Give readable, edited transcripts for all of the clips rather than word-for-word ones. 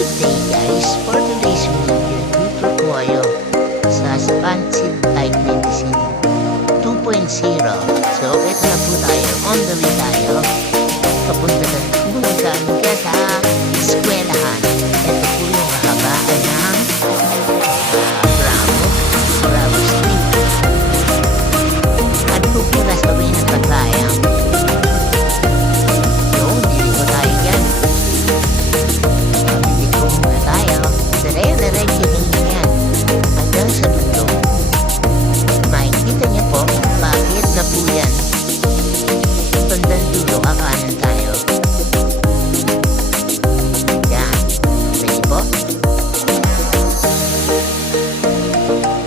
Good day guys, for today's video, tutor ko kayo sa Sponsive Type Medicine 2.0. So, ito na po tayo, on the way tayo. Papunta na kung galing ka sa eskwelahan. Ito po yung kahabaan ng Bravo Street. At po po nasa way ng Patlayang. Yung, dili ko tayo yan. Dire-diretso din yan hanggang sa bundok. Makikita niyo po bakit na po yan. Bandang dulo kakanan tayo. Yan. Sige po.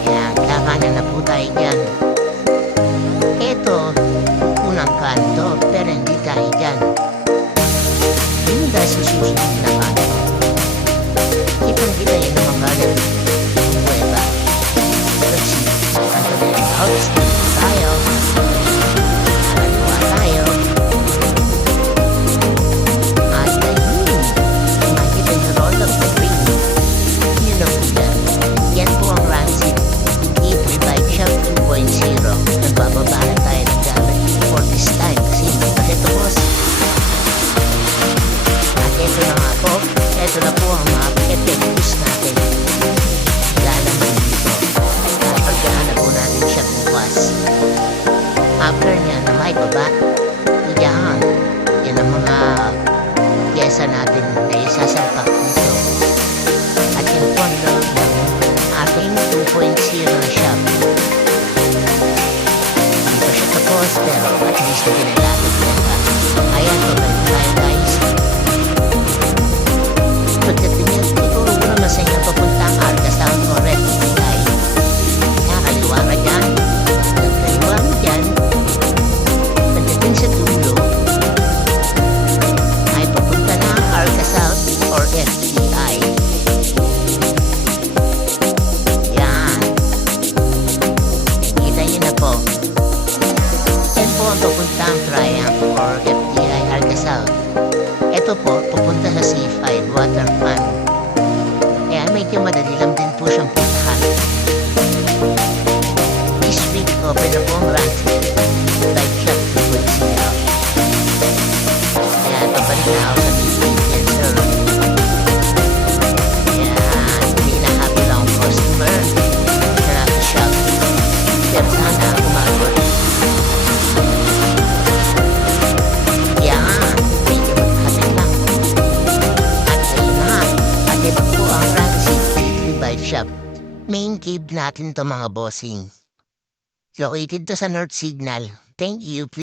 Yan. Kakanan na po tayo dyan. Ito, unang kanto pero hindi tayo dyan. Hindi tayo susunod na kanto. Kitang-kita yun ang mga galit ng buweba. Let's see. Kanto na yung house. Tayo. Kaliwa tayo. At ayun. Makikita yung roll of the ring. Yun ang yan. Yan po ang Rancid Eat Bike Shop 2.0. Nagbababa na tayo ng gamit for this time. Kasi bakit ito boss? At ito na nga po. Ito na po ang mga epektos natin. Lalaman dito. Pagkahanap po natin siya bukas. After niya na may baba, yan. Yan ang mga pyesa natin na isasalpak dito. At yan po ang loob ng ating 2.0 na shop. Hindi pa siya tapos pero at least na ginagapit na. Ayan po tayo guys. Pagdating niya, ituro ko naman sa inyo papuntang Arcasaut correct. Dahil nakakaliwa ka dyan. Nagkaliwa mo dyan. Pagdating sa dulo, ay papunta na ang Arcasaut or FTI. Yan. Nakikita niyo na po. Yan po ang papuntang Triumph or FTI Arcasaut. Ito po, pupunta sa C5 water fan. Kaya medyo madali lang din po siyang puntahan. This week, open na po ang Rancid Bike Shop 2.0. Kaya pabalik na ako sa business yan, sir. Kaya hindi na happy lang ang customer na nasa shop. Pero sana umabot. Shop. Main cave natin to mga bossing. Located to sa North Signal. Thank you.